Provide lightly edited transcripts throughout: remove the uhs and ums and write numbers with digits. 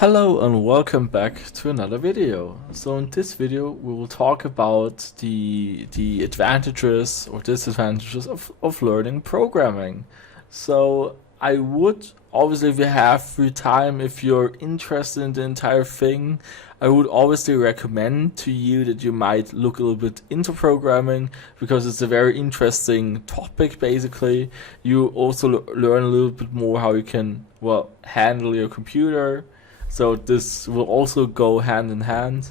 Hello and welcome back to another video. So in this video we will talk about the advantages or disadvantages of learning programming. So I would obviously, if you have free time, if you're interested in the entire thing, I would obviously recommend to you that you might look a little bit into programming because it's a very interesting topic. Basically, you also learn a little bit more how you can, well, handle your computer. So this will also go hand in hand,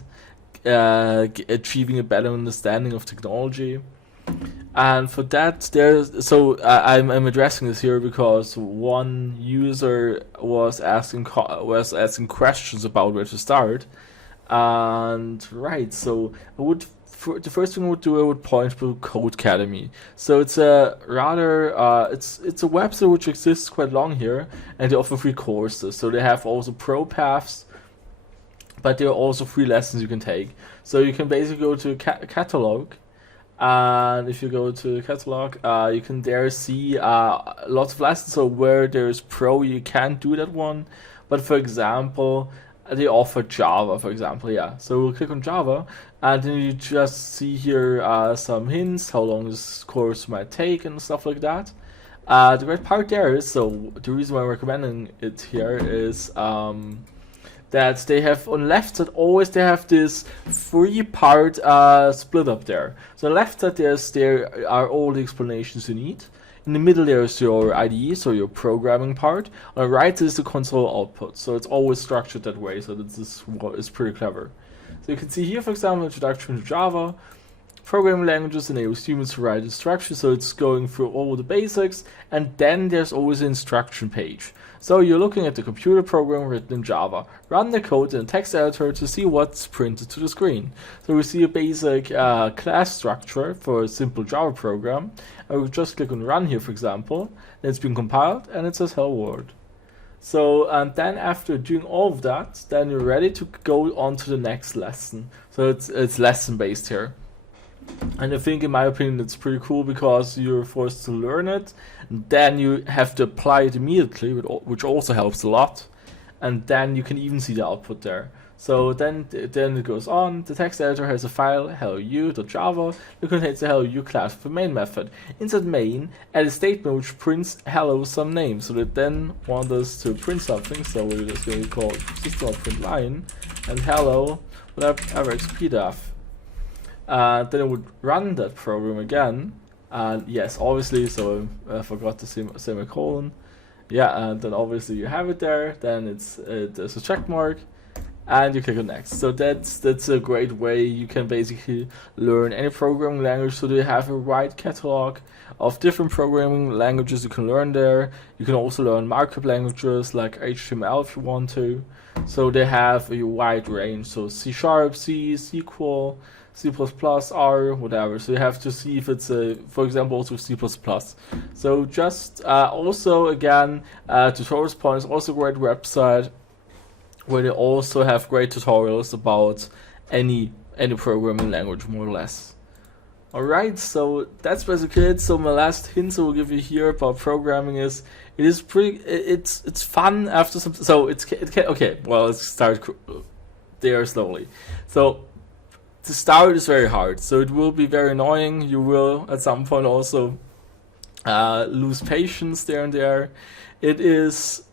achieving a better understanding of technology. And for that, I'm addressing this here because one user was asking questions about where to start. And right, so the first thing I would point to Codecademy. So it's a rather it's a website which exists quite long here, and they offer free courses. So they have also pro paths, but there are also free lessons you can take. So you can basically go to catalog, and if you go to the catalog, you can there see lots of lessons. So where there's pro, you can't do that one. But for example, they offer Java, for example, yeah. So we'll click on Java, and then you just see here some hints, how long this course might take, and stuff like that. The great part there is, so the reason why I'm recommending it here is that they have on left side always they have this three-part split up there. So on the left side there are all the explanations you need. In the middle there's your IDE, so your programming part. On the right is the console output, so it's always structured that way. So this is pretty clever. So you can see here, for example, introduction to Java. Programming languages enable humans to write instructions, so it's going through all the basics, and then there's always an instruction page. So you're looking at the computer program written in Java. Run the code in a text editor to see what's printed to the screen. So we see a basic class structure for a simple Java program. I will just click on run here, for example, and it's been compiled, and it says hello world. So, and then after doing all of that, then you're ready to go on to the next lesson. So it's lesson based here. And I think, in my opinion, it's pretty cool because you're forced to learn it, and then you have to apply it immediately, which also helps a lot. And then you can even see the output there. So then it goes on. The text editor has a file hello.u.java that contains the hello class of the main method. Inside main, add a statement which prints hello some name. So that then want us to print something. So we're just going to call system.println and hello whatever xpdef. Then it would run that program again, and yes, obviously, so I forgot the semicolon. Yeah, and then obviously you have it there. Then there's a check mark, and you click on next. So that's a great way you can basically learn any programming language. So they have a wide catalog of different programming languages you can learn there. You can also learn markup languages like HTML if you want to. So they have a wide range. So C#, C, SQL, C++, R, whatever. So you have to see if it's for example, also C++. So just also again, Tutorials Point is also a great website where they also have great tutorials about any programming language, more or less. Alright, so that's basically it. So my last hint I will give you here about programming is it's fun after some. So it can okay. Well, let's start there slowly. So the start is very hard, so it will be very annoying. You will at some point also lose patience there and there. It is,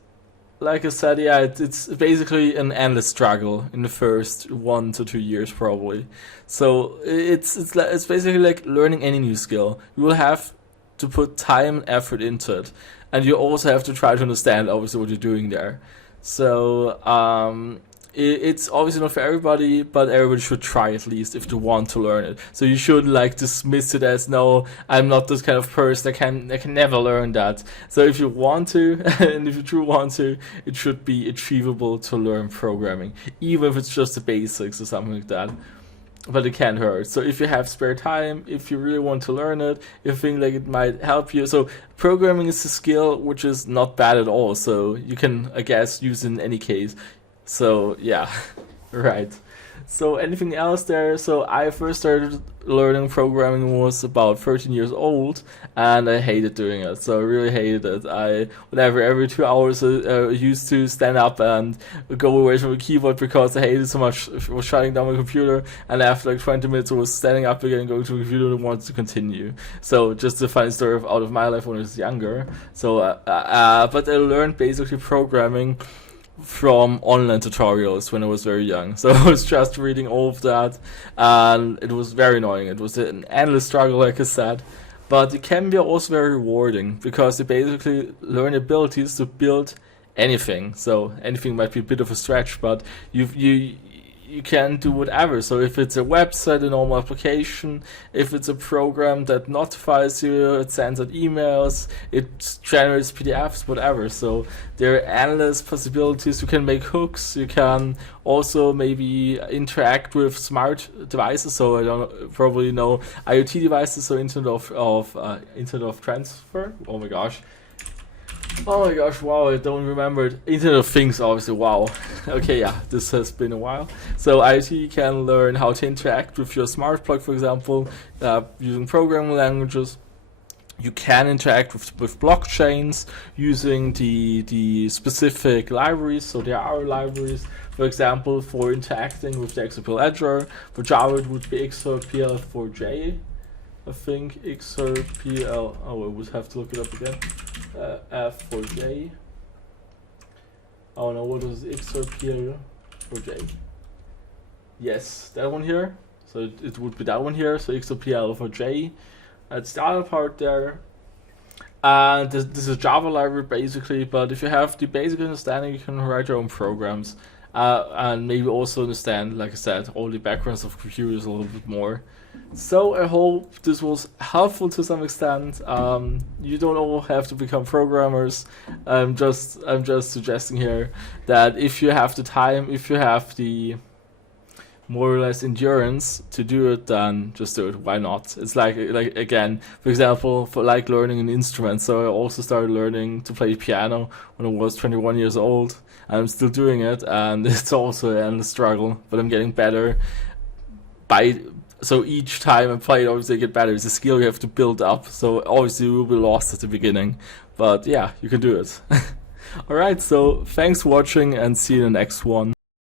like I said, yeah, it's basically an endless struggle in the first 1 to 2 years probably. So it's basically like learning any new skill. You will have to put time and effort into it, and you also have to try to understand obviously what you're doing there. So it's obviously not for everybody, but everybody should try at least if they want to learn it. So you shouldn't like dismiss it as, no, I'm not this kind of person, I can never learn that. So if you want to, and if you truly want to, it should be achievable to learn programming, even if it's just the basics or something like that. But it can't hurt. So if you have spare time, if you really want to learn it, if you think like it might help you. So programming is a skill which is not bad at all. So you can, I guess, use it in any case. So yeah. Right. So anything else there? So I first started learning programming was about 13 years old, and I hated doing it. So I really hated it. I whenever every 2 hours used to stand up and go away from the keyboard because I hated so much. Was shutting down my computer, and after like 20 minutes, I was standing up again, going to the computer, and wanted to continue. So just a funny story out of my life when I was younger. So, but I learned basically programming from online tutorials when I was very young. So I was just reading all of that, and it was very annoying. It was an endless struggle, like I said. But it can be also very rewarding because you basically learn abilities to build anything. So anything might be a bit of a stretch, but you can do whatever. So if it's a website, a normal application, if it's a program that notifies you, it sends out emails, it generates PDFs, whatever. So there are endless possibilities. You can make hooks. You can also maybe interact with smart devices. So I don't probably know IoT devices, so Internet of Transfer. Oh my gosh. Oh my gosh, wow, I don't remember it. Internet of Things, obviously, wow. Okay, yeah, this has been a while. So IoT can learn how to interact with your smart plug, for example, using programming languages. You can interact with blockchains using the specific libraries. So there are libraries, for example, for interacting with the XRPL Ledger. For Java, it would be XRPL4J. I think XRPL. Oh, I would have to look it up again. F4J. Oh no, what was XRPL4J? Yes, that one here. So it would be that one here. So XRPL4J. That's the other part there. And this is Java library basically. But if you have the basic understanding, you can write your own programs. And maybe also understand, like I said, all the backgrounds of computers a little bit more. So I hope this was helpful to some extent. You don't all have to become programmers. I'm just suggesting here that if you have the time, if you have the more or less endurance to do it, then just do it. Why not? It's like again, for example, for like learning an instrument. So I also started learning to play piano when I was 21 years old. I'm still doing it, and it's also an endless struggle. But I'm getting better so each time I play it, obviously I get better. It's a skill you have to build up. So obviously you will be lost at the beginning, but yeah, you can do it. Alright, so thanks for watching and see you in the next one.